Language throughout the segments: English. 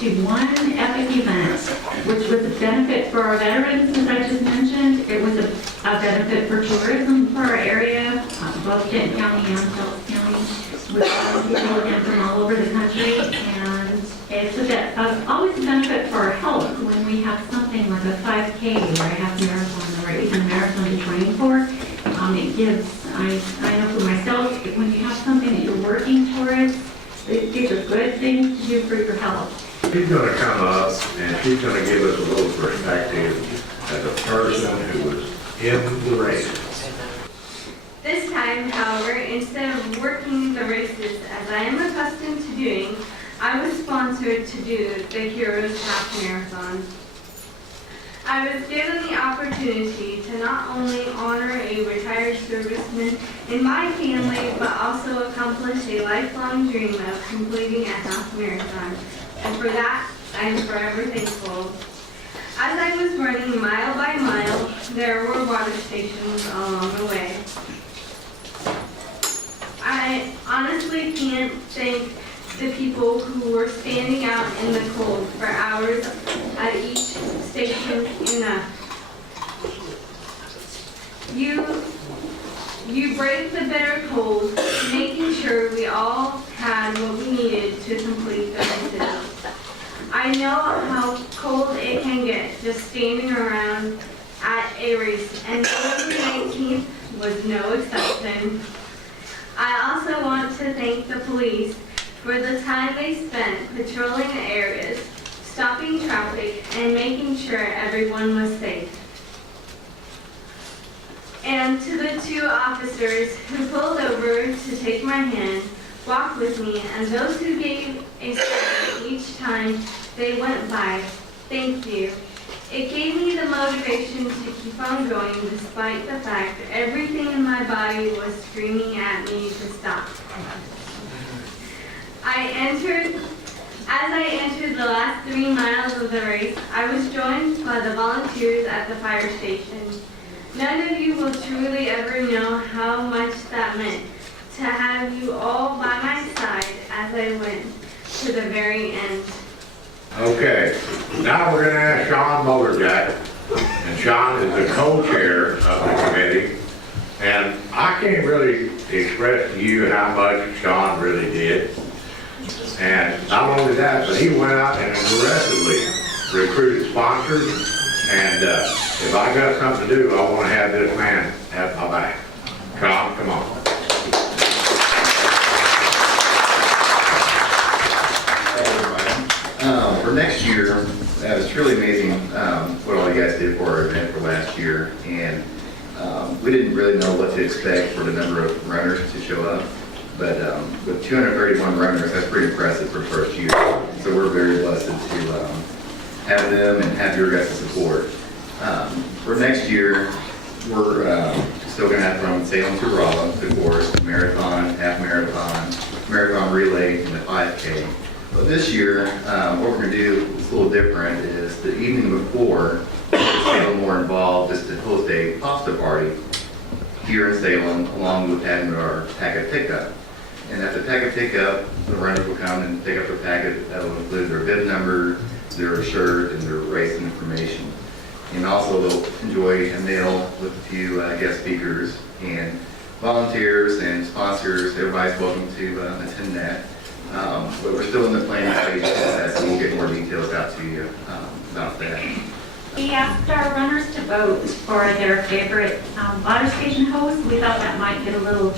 to one epic event, which was a benefit for our veterans, as I just mentioned. It was a benefit for tourism for our area, both Denton County and Phillips County, with people again from all over the country. And it's always a benefit for our health when we have something like a 5K or a half marathon or even a marathon to train for. It gives, I know for myself, when you have something that you're working towards, these are good things to do for your health. She's going to come up and she's going to give us a little perspective as a person who was in the race. This time, however, instead of working the races as I am accustomed to doing, I was sponsored to do the Heroes Half Marathon. I was given the opportunity to not only honor a retired serviceman in my family, but also accomplish a lifelong dream of completing a half marathon. And for that, I am forever thankful. As I was running mile by mile, there were water stations along the way. I honestly can't thank the people who were standing out in the cold for hours at each station enough. You braved the bitter cold, making sure we all had what we needed to complete the races. I know how cold it can get just standing around at a race, and November 19th was no exception. I also want to thank the police for the time they spent patrolling the areas, stopping traffic, and making sure everyone was safe. And to the two officers who pulled over to take my hand, walked with me, and those who gave a sign each time they went by, thank you. It gave me the motivation to keep on going despite the fact that everything in my body was screaming at me to stop. As I entered the last 3 miles of the race, I was joined by the volunteers at the fire station. None of you will truly ever know how much that meant to have you all by my side as I went to the very end. Okay, now we're going to ask Sean Motorjack, and Sean is the co-chair of the committee, and I can't really express to you how much Sean really did. And not only that, but he went out and aggressively recruited sponsors, and if I got something to do, I want to have this man at my back. Sean, come on. For next year, it was truly amazing what all you guys did for our event for last year, and we didn't really know what to expect for the number of runners to show up, but with 231 runners, that's pretty impressive for the first year. So we're very blessed to have them and have your guys' support. For next year, we're still going to have to run Salem to Rolla, of course, marathon, half marathon, marathon relay, and the 5K. But this year, what we're going to do is a little different. Is the evening before, to get a little more involved, is to host a pasta party here in Salem, along with having our packet pickup. And at the packet pickup, the runners will come and pick up their packet. That will include their bib number, their shirt, and their racing information. And also they'll enjoy a meal with a few guest speakers and volunteers and sponsors. Everybody's welcome to attend that. But we're still in the planning stage process, and we'll get more details out to you about that. We asked our runners to vote for their favorite water station host. We thought that might get a little,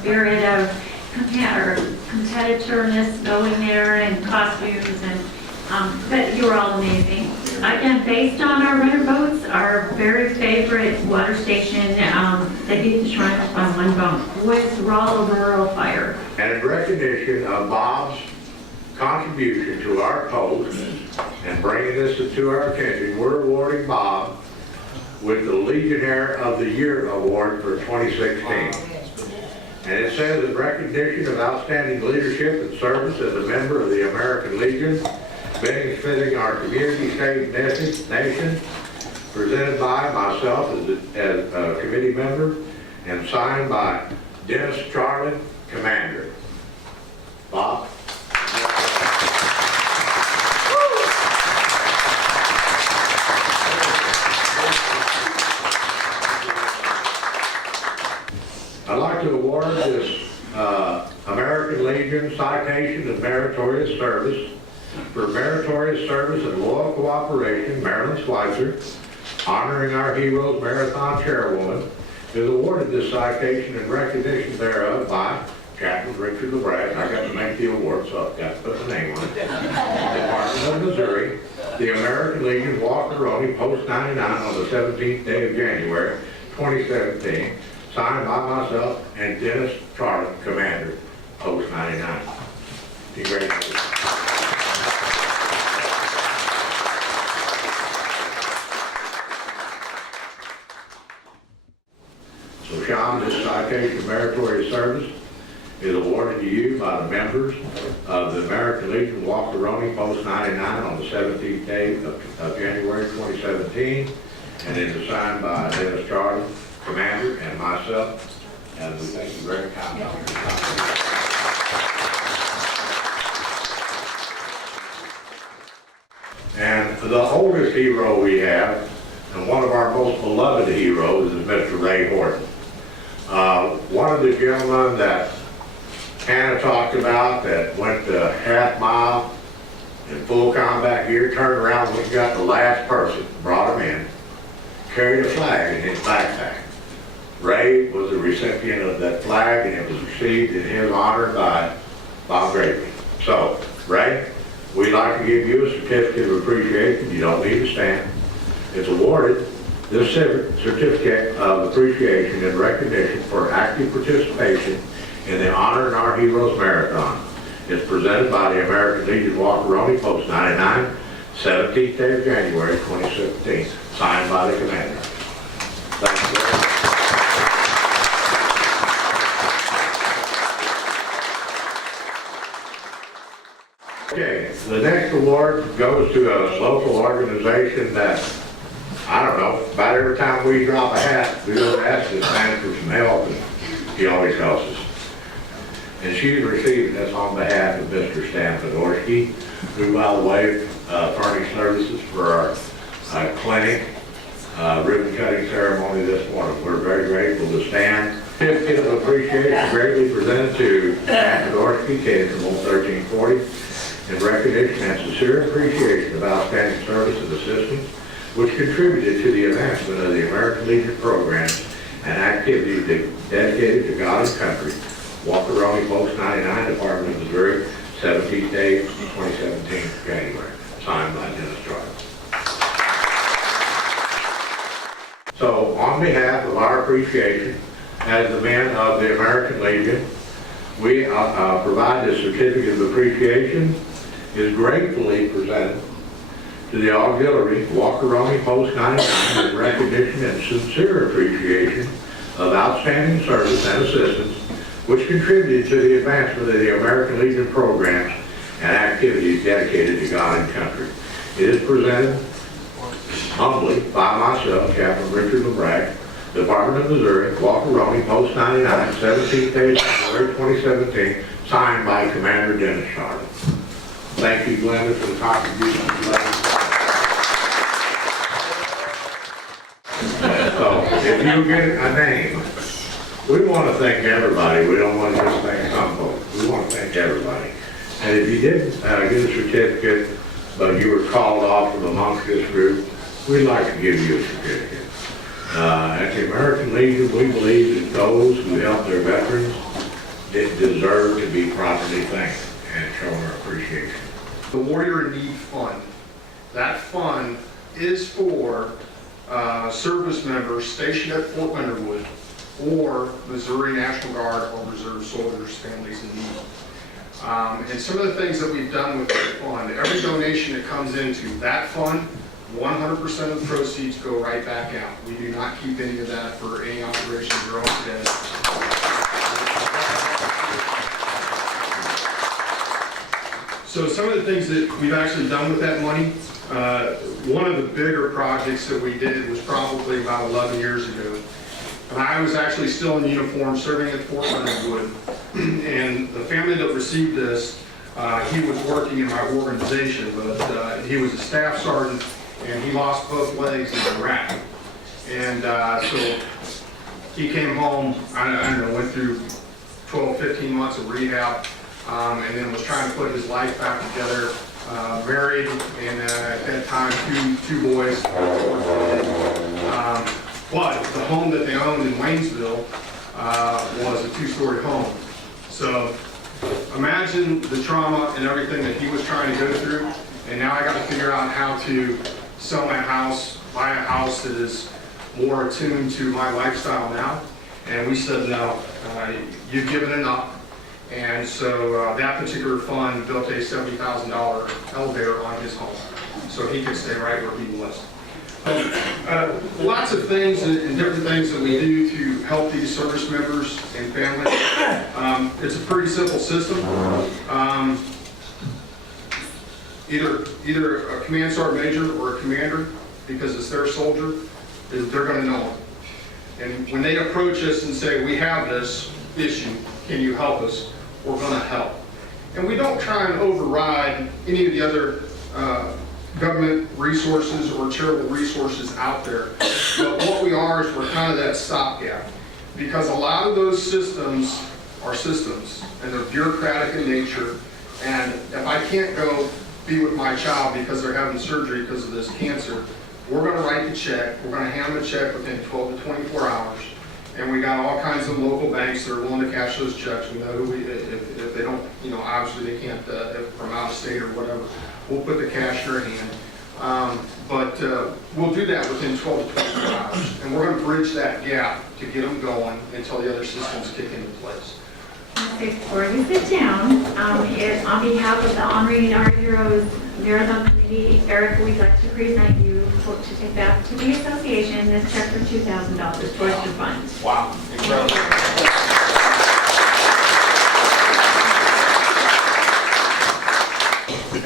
spirit of competitiveness going there, and costumes, and but you were all amazing. Again, based on our runner votes, our very favorite water station that beat the Shriners by 1 vote was Rolla Rural Fire. And in recognition of Bob's contribution to our post and bringing this to our attention, we're awarding Bob with the Legionnaire of the Year Award for 2016. And it says, in recognition of outstanding leadership and service as a member of the American Legion, benefiting our community, state, and nation, presented by myself as a committee member, and signed by Dennis Charlie, Commander. Bob? American Legion Citation of Meritorious Service. For meritorious service and loyal cooperation, Marilyn Schweitzer, honoring our heroes Marathon Chairwoman, is awarded this citation in recognition thereof by Captain Richard LeBrad. I got to make the award, so I've got to put the name on it. Department of Missouri, the American Legion Walker-Roney, Post 99 on the 17th day of January, 2017, signed by myself and Dennis Charlie, Commander, Post 99. Congratulations. So Sean, this citation of meritorious service is awarded to you by the members of the American Legion Walker-Roney Post 99 on the 17th day of January 2017, and it is signed by Dennis Charlie, Commander, and myself, and we thank you very kindly. And the oldest hero we have, and one of our most beloved heroes, is Mr. Ray Horton. One of the gentlemen that Hannah talked about that went the half mile in full combat gear, turned around when he got the last person, brought him in, carried a flag in his backpack. Ray was the recipient of that flag, and it was received in his honor by Bob Gravely. So, Ray, we'd like to give you a certificate of appreciation. You don't need to stand. It's awarded. This certificate of appreciation and recognition for active participation in the Honor and Our Heroes Marathon is presented by the American Legion Walker-Roney, Post 99, 17th day of January 2017, signed by the Commander. Thank you very much. Okay, the next award goes to a local organization that, I don't know, about every time we drop a hat, we don't ask this man for some help, and he always helps us. And she's receiving this on behalf of Mr. Stan Fedorsky, who, by the way, furnished services for our clinic ribbon cutting ceremony this morning. We're very grateful to Stan. Certificate of appreciation greatly presented to Stan Fedorsky, KSMO 1340, in recognition and sincere appreciation of outstanding service and assistance, which contributed to the advancement of the American Legion programs and activities dedicated to God and country. Walker-Roney, Post 99, Department of Missouri, 17th day, 2017, January. Signed by Dennis Charlie. So, on behalf of our appreciation as the men of the American Legion, we provide this certificate of appreciation is gratefully presented to the auxiliary Walker-Roney Post 99 in recognition and sincere appreciation of outstanding service and assistance which contributed to the advancement of the American Legion programs and activities dedicated to God and country. It is presented humbly by myself, Captain Richard LeBrad, Department of Missouri, Walker-Roney, Post 99, 17th day of January 2017, signed by Commander Dennis Charlie. Thank you, Glenda, for the contribution. So, if you get a name, we want to thank everybody. We don't want to just thank some folks. We want to thank everybody. And if you didn't get a certificate, but you were called off from amongst this group, we'd like to give you a certificate. At the American Legion, we believe that those who help their veterans deserve to be properly thanked and shown our appreciation. The Warrior in Need Fund. That fund is for service members stationed at Fort Leonard Wood or Missouri National Guard or Reserve soldiers, families in need. And some of the things that we've done with that fund, every donation that comes into that fund, 100% of the proceeds go right back out. We do not keep any of that for any operations or overhead. So some of the things that we've actually done with that money, one of the bigger projects that we did was probably about 11 years ago. And I was actually still in uniform serving at Fort Leonard Wood. And the family that received this, he was working in my organization, but he was a staff sergeant and he lost both legs in Iraq. And so he came home, I don't know, went through 12, 15 months of rehab, and then was trying to put his life back together. Married, and at that time, two boys. But the home that they owned in Waynesville was a 2-story home. So imagine the trauma and everything that he was trying to go through, and now I got to figure out how to sell my house, buy a house that is more attuned to my lifestyle now. And we said, no, you've given enough. And so that particular fund built a $70,000 elevator on his home, so he could stay right where he was. Lots of things and different things that we do to help these service members and families. It's a pretty simple system. Either a command sergeant major or a commander, because it's their soldier, they're going to know them. And when they approach us and say, we have this issue, can you help us? We're going to help. And we don't try and override any of the other government resources or charitable resources out there. But what we are is we're kind of that stopgap. Because a lot of those systems are systems, and they're bureaucratic in nature. And if I can't go be with my child because they're having surgery because of this cancer, we're going to write the check. We're going to hand them a check within 12 to 24 hours. And we got all kinds of local banks that are willing to cash those checks. We know who if they don't, obviously they can't, if from out of state or whatever, we'll put the cash in their hand. But we'll do that within 12 to 24 hours. And we're going to bridge that gap to get them going until the other systems kick into place. Before you sit down, on behalf of the Honoring Our Heroes Marathon Committee, Eric, we'd like to present you to take back to the association this check for $2,000 towards your fund. Wow, incredible.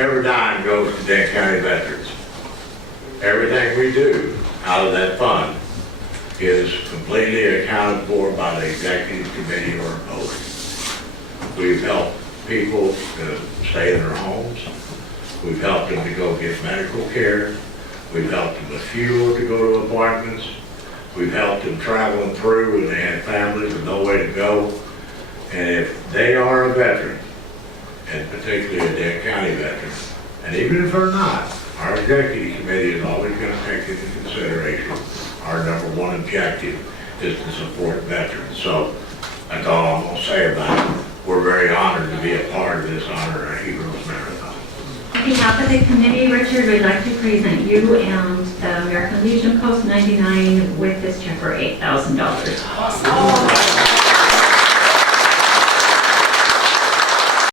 Every dime goes to Dent County veterans. Everything we do out of that fund is completely accounted for by the executive committee or opposed. We've helped people to stay in their homes. We've helped them to go get medical care. We've helped them with fuel to go to appointments. We've helped them traveling through when they had families with no way to go. And if they are a veteran, and particularly a Dent County veteran, and even if they're not, our executive committee is always going to take into consideration our #1 objective is to support veterans. So that's all I'm going to say about it. We're very honored to be a part of this Honor Our Heroes Marathon. On behalf of the committee, Richard, we'd like to present you and the American Legion Post 99 with this check for $8,000.